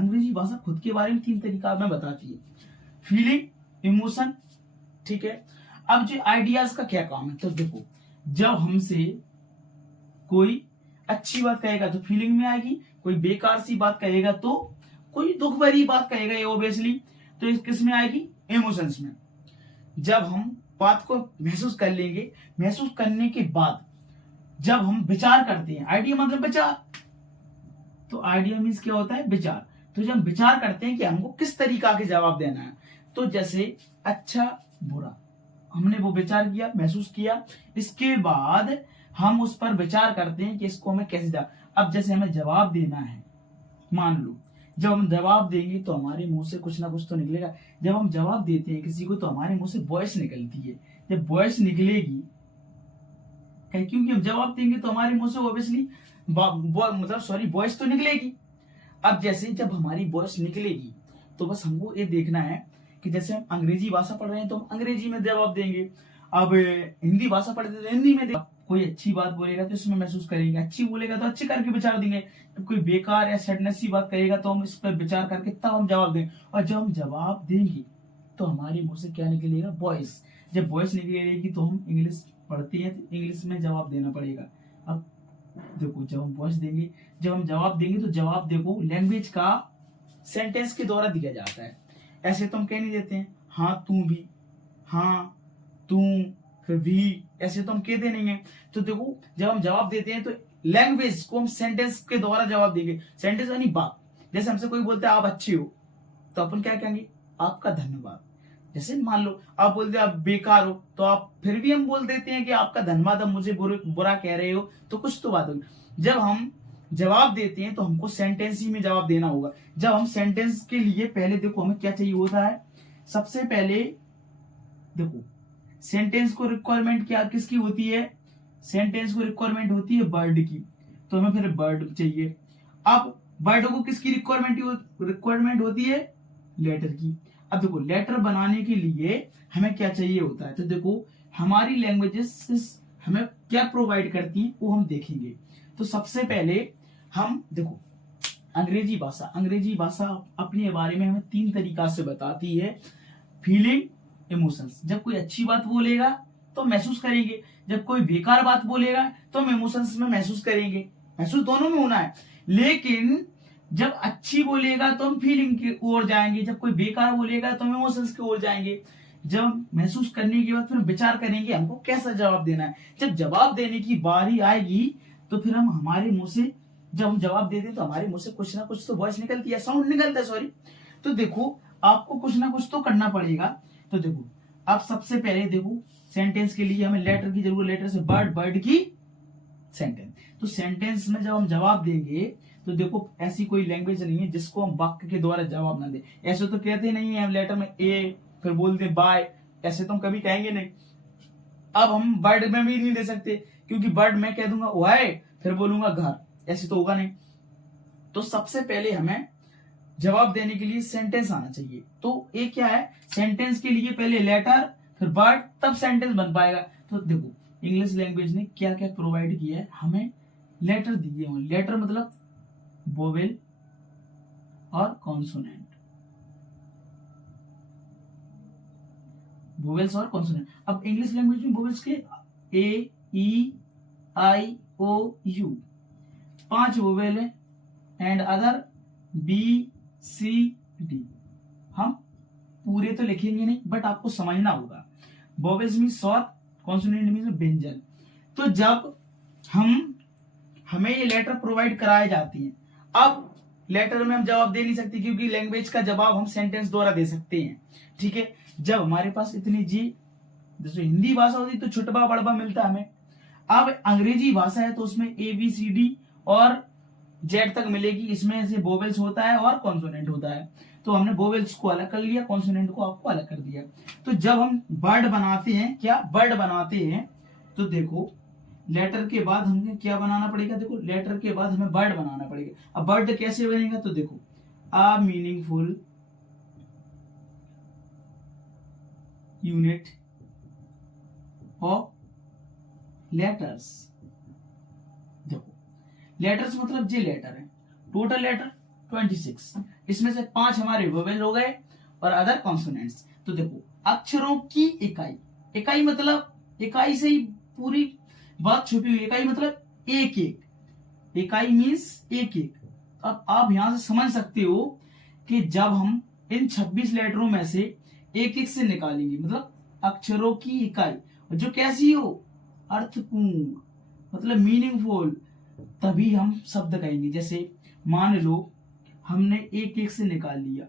अंग्रेजी भाषा खुद के बारे में 3 तरीका में बताती है, फीलिंग, इमोशन, ठीक है। अब जो आइडियाज का क्या काम है, तो देखो जब हमसे कोई अच्छी बात कहेगा तो फीलिंग में आएगी, कोई बेकार सी बात कहेगा तो, कोई दुख भरी बात कहेगा ऑब्वियसली तो इस किस में आएगी, इमोशंस में। जब हम बात को महसूस कर लेंगे, महसूस करने के बाद जब हम विचार करते हैं, आइडिया मतलब विचार, तो आइडिया मीन्स क्या होता है, विचार। तो जब हम विचार करते हैं कि हमको किस तरीका के जवाब देना है, तो जैसे अच्छा बुरा, हमने वो विचार किया, महसूस किया, इसके बाद हम उस पर विचार करते हैं कि इसको हमें कैसे अब जैसे हमें जवाब देना है, मान लो जब हम जवाब देंगे तो हमारे मुंह से कुछ ना कुछ तो निकलेगा। जब हम जवाब देते हैं किसी को तो हमारे मुंह से वॉइस निकलती है। जब वॉइस निकलेगी, क्योंकि हम जवाब देंगे तो हमारे मुंह से ऑब्वियसली वॉइस तो निकलेगी। अब जैसे जब हमारी वॉइस निकलेगी तो बस हमको ये देखना है कि जैसे हम अंग्रेजी भाषा पढ़ रहे हैं तो हम अंग्रेजी में जवाब देंगे, अब हिंदी भाषा पढ़ते तो हिंदी में कोई अच्छी बात बोलेगा तो इसमें महसूस करेंगे, अच्छी बोलेगा तो अच्छी करके विचार देंगे, कोई बेकार या सैडनेस सी बात कहेगा तो हम इस पर विचार करके तब हम जवाब देंगे। और जब हम जवाब देंगे तो हमारे मुंह से क्या निकलेगा, वॉइस। जब वॉइस निकलेगी तो हम इंग्लिश पढ़ते हैं तो इंग्लिश में जवाब देना पड़ेगा। अब देखो जब हम वॉइस देंगे, जब हम जवाब देंगे तो जवाब देखो लैंग्वेज का सेंटेंस के द्वारा दिया जाता है। ऐसे तो हम कह नहीं देते हैं हाँ तू भी, हाँ तू, फिर भी, ऐसे तो हम कहते नहीं है। तो देखो जब हम जवाब देते हैं तो लैंग्वेज को हम सेंटेंस के द्वारा जवाब देंगे। सेंटेंस यानी बात। जैसे हमसे कोई बोलते हैं आप अच्छे हो तो अपन क्या कहेंगे, आपका धन्यवाद। जैसे मान लो आप बोलते हैं आप बेकार हो तो आप फिर भी हम बोल देते हैं कि आपका धन्यवाद, अब मुझे बुरा कह रहे हो तो कुछ तो बात होगी। जब हम जवाब देते हैं तो हमको सेंटेंस ही में जवाब देना होगा। जब हम सेंटेंस के लिए पहले देखो हमें क्या चाहिए होता है, सबसे पहले देखो सेंटेंस को रिक्वायरमेंट क्या किसकी होती है, सेंटेंस को रिक्वायरमेंट होती है वर्ड की, तो हमें फिर वर्ड चाहिए। अब वर्ड को किसकी रिक्वायरमेंट होती है, लेटर की। अब देखो लेटर बनाने के लिए हमें क्या चाहिए होता है, तो देखो हमारी लैंग्वेजेस हमें क्या प्रोवाइड करती हैं वो हम देखेंगे। तो सबसे पहले हम देखो अंग्रेजी भाषा अपने बारे में हमें 3 तरीका से बताती है, फीलिंग, इमोशंस। जब कोई अच्छी बात बोलेगा तो महसूस करेंगे, जब कोई बेकार बात बोलेगा तो हम इमोशंस में महसूस करेंगे। महसूस दोनों में होना है, लेकिन जब अच्छी बोलेगा तो हम फीलिंग की ओर जाएंगे, जब कोई बेकार बोलेगा तो हम इमोशंस की ओर जाएंगे। जब महसूस करने के बाद फिर विचार करेंगे हमको कैसा जवाब देना है। जब जवाब देने की बारी आएगी तो फिर हम हमारे मुंह से, जब हम जवाब देते हैं तो हमारे मुंह से कुछ ना कुछ तो वॉइस निकलती है, साउंड निकलता है, सॉरी। तो देखो आपको कुछ ना कुछ तो करना पड़ेगा। तो देखो आप सबसे पहले देखो सेंटेंस के लिए हमें लेटर की जरूरत, लेटर से वर्ड की सेंटेंस। तो सेंटेंस में जब हम जवाब देंगे तो देखो ऐसी कोई लैंग्वेज नहीं है जिसको हम वाक्य के द्वारा जवाब ना दे। ऐसे तो कहते नहीं है हम लेटर में ए फिर बोलते बाय, ऐसे तो हम कभी कहेंगे नहीं। अब हम वर्ड में भी नहीं दे सकते क्योंकि वर्ड में कह दूंगा वाई फिर बोलूंगा घर, ऐसे तो होगा नहीं। तो सबसे पहले हमें जवाब देने के लिए सेंटेंस आना चाहिए। तो ये क्या है, सेंटेंस के लिए पहले लेटर फिर वर्ड तब सेंटेंस बन पाएगा। तो देखो इंग्लिश लैंग्वेज ने क्या क्या प्रोवाइड किया है, हमें लेटर दिए हुए। लेटर मतलब वोवेल और कॉन्सोनेंट, वोवेल्स और कॉन्सोनेंट। अब इंग्लिश लैंग्वेज में वोवेल्स के A E I O U 5 vowel है and other B C D. हम पूरे तो लिखेंगे नहीं बट आपको समझना होगा। वोवेल्स मीन स्वर, कॉन्सोनेंट मीन व्यंजन। तो जब हमें ये लेटर प्रोवाइड कराए जाती हैं, अब लेटर में हम जवाब दे नहीं सकते क्योंकि लैंग्वेज का जवाब हम सेंटेंस द्वारा दे सकते हैं, ठीक है। जब हमारे पास इतनी जैसे हिंदी भाषा होती तो छुटबा बड़बा मिलता हमें। अब अंग्रेजी भाषा है तो उसमें ए बी सी डी और जेड तक मिलेगी, इसमें से वोवेल्स होता है और कॉन्सोनेंट होता है। तो हमने वोवेल्स को अलग कर लिया, कॉन्सोनेंट को आपको अलग कर दिया। तो जब हम वर्ड बनाते हैं, क्या वर्ड बनाते हैं, तो देखो लेटर के बाद हमें क्या बनाना पड़ेगा, देखो लेटर के बाद हमें वर्ड बनाना पड़ेगा। अब वर्ड कैसे बनेगा, तो देखो a meaningful unit of letters. देखो लेटर्स मतलब जे लेटर है, टोटल लेटर 26। इसमें से 5 हमारे वोवेल हो गए और अदर कॉन्सोनेंट्स। तो देखो अक्षरों की इकाई, इकाई मतलब इकाई से ही पूरी बात छुपी हुई। इकाई मतलब एक एक, इकाई मीन्स एक एक। अब आप यहां से समझ सकते हो कि जब हम इन 26 लेटरों में से एक एक से निकालेंगे, मतलब अक्षरों की इकाई जो कैसी हो, अर्थपूर्ण मतलब मीनिंगफुल, तभी हम शब्द कहेंगे। जैसे मान लो हमने एक एक से निकाल लिया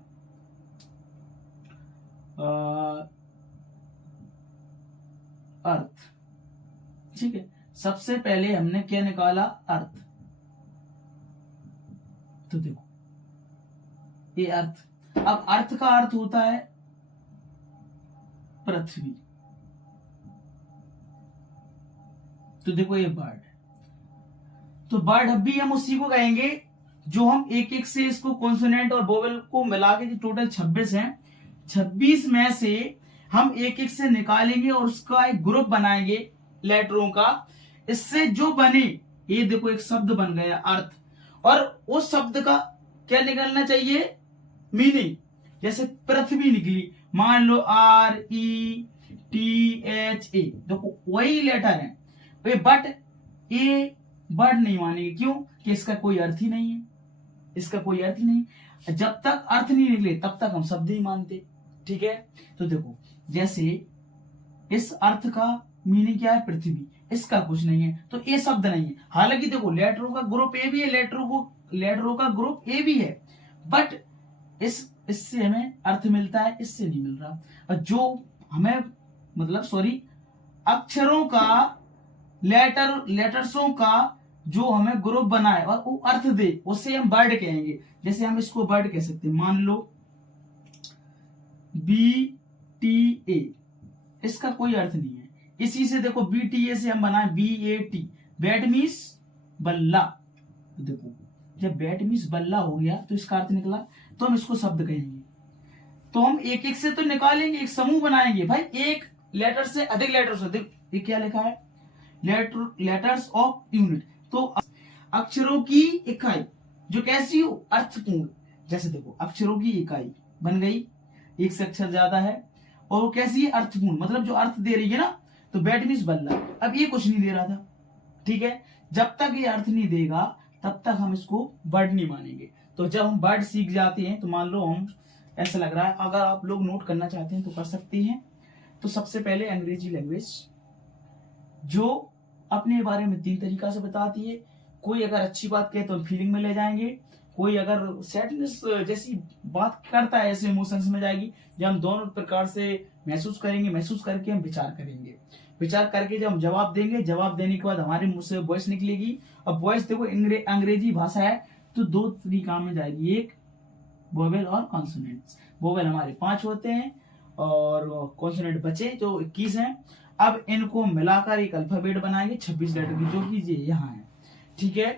अर्थ, ठीक है। सबसे पहले हमने क्या निकाला, अर्थ। तो देखो ये अर्थ। अब अर्थ का अर्थ होता है पृथ्वी। तो देखो ये बर्ड, तो बर्ड भी हम उसी को कहेंगे जो हम एक एक से इसको कॉन्सोनेंट और वोवेल को मिला के टोटल 26 हैं, 26 में से हम एक एक से निकालेंगे और उसका एक ग्रुप बनाएंगे लेटरों का। इससे जो बने, ये देखो एक शब्द बन गया अर्थ, और उस शब्द का क्या निकलना चाहिए, मीनिंग। जैसे पृथ्वी निकली, मान लो RETHA, देखो वही लेटर है, बट ये बर्ड नहीं मानेंगे। क्यों? कि इसका कोई अर्थ ही नहीं है, इसका कोई अर्थ ही नहीं। जब तक अर्थ नहीं निकले तब तक हम शब्द ही मानते, ठीक है। तो देखो जैसे इस अर्थ का मीनिंग क्या है, पृथ्वी, इसका कुछ नहीं है तो ये शब्द नहीं है। हालांकि देखो लेटरों का ग्रुप ए भी है, लेटरों का ग्रुप ए भी है, बट इससे हमें अर्थ मिलता है, इससे नहीं मिल रहा। और जो हमें मतलब सॉरी अक्षरों का लेटर्सों का जो हमें ग्रुप बनाए और वो अर्थ दे, उससे हम बर्ड कहेंगे। जैसे हम इसको बर्ड कह सकते हैं, मान लो BTA, इसका कोई अर्थ नहीं है। इसी से देखो BTA से हम बनाए BAT, बैट मीन्स बल्ला। तो देखो जब बैट मीन्स बल्ला हो गया तो इसका अर्थ निकला, तो हम इसको शब्द कहेंगे। तो हम एक एक से तो निकालेंगे, एक समूह बनाएंगे भाई, एक लेटर से अधिक लेटर्स होते। ये क्या लिखा है, लेटर्स ऑफ यूनिट। तो अक्षरों की इकाई जो कैसी हो, अर्थपूर्ण। जैसे देखो अक्षरों की इकाई बन गई, एक से अक्षर ज्यादा है, और वो कैसी है, अर्थपूर्ण, मतलब जो अर्थ दे रही है ना। तो बैट मीन्स बल्ला, अब ये कुछ नहीं दे रहा था, ठीक है। जब तक ये अर्थ नहीं देगा तब तक हम इसको बर्ड नहीं मानेंगे। तो जब हम बर्ड सीख जाते हैं, तो मान लो हम, ऐसा लग रहा है, अगर आप लोग नोट करना चाहते हैं तो कर सकते हैं। तो सबसे पहले अंग्रेजी लैंग्वेज जो अपने बारे में 3 तरीका से बताती है। कोई अगर अच्छी बात कहे तो हम फीलिंग में ले जाएंगे, कोई अगर सैडनेस जैसी बात करता है ऐसे इमोशंस में जाएगी। जब हम दोनों प्रकार से महसूस करेंगे, महसूस करके हम विचार करेंगे, विचार करके जब हम जवाब देंगे, जवाब देने के बाद हमारे मुंह से वॉइस निकलेगी। अब वॉइस देखो अंग्रेजी भाषा है तो 2 तरीका में जाएगी, एक वोवेल और कॉन्सोनेंट्स। वोवेल हमारे 5 होते हैं और कॉन्सोनेंट बचे जो 21 हैं। अब इनको मिलाकर एक अल्फाबेट बनाएंगे 26 लेटर की, जो कि ये यहाँ है, ठीक है।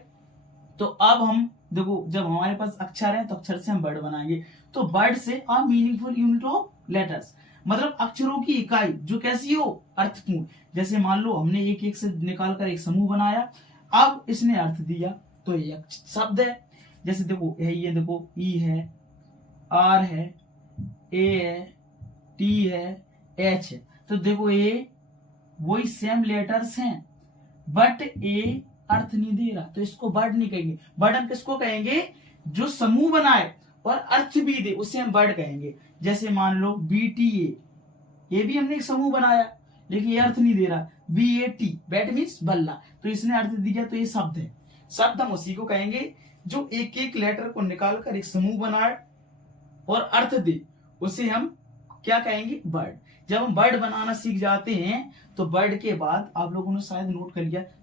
तो अब हम देखो जब हमारे पास अक्षर है तो अक्षर से हम वर्ड बनाएंगे। तो वर्ड से a meaningful unit of letters, मतलब अक्षरों की इकाई जो कैसी हो, अर्थपूर्ण। जैसे मान लो हमने एक एक से निकालकर एक समूह बनाया, अब इसने अर्थ दिया तो ये शब्द है। जैसे देखो ये देखो ई है, आर है, ए है, टी है, एच है। तो देखो ये वही सेम लेटर्स हैं, बट ए अर्थ नहीं दे रहा, तो इसको वर्ड नहीं कहेंगे। वर्ड हम किसको कहेंगे, जो समूह बनाए और अर्थ भी दे, उसे हम वर्ड कहेंगे। जैसे मान लो BTA, ये भी हमने एक समूह बनाया लेकिन ये अर्थ नहीं दे रहा। BAT, बैट मीन्स बल्ला, तो इसने अर्थ दिया, तो ये शब्द है। शब्द हम उसी को कहेंगे जो एक एक लेटर को निकालकर एक समूह बनाए और अर्थ दे, उसे हम क्या कहेंगे, वर्ड। जब हम वर्ड बनाना सीख जाते हैं तो वर्ड के बाद आप लोगों ने शायद नोट कर लिया, तो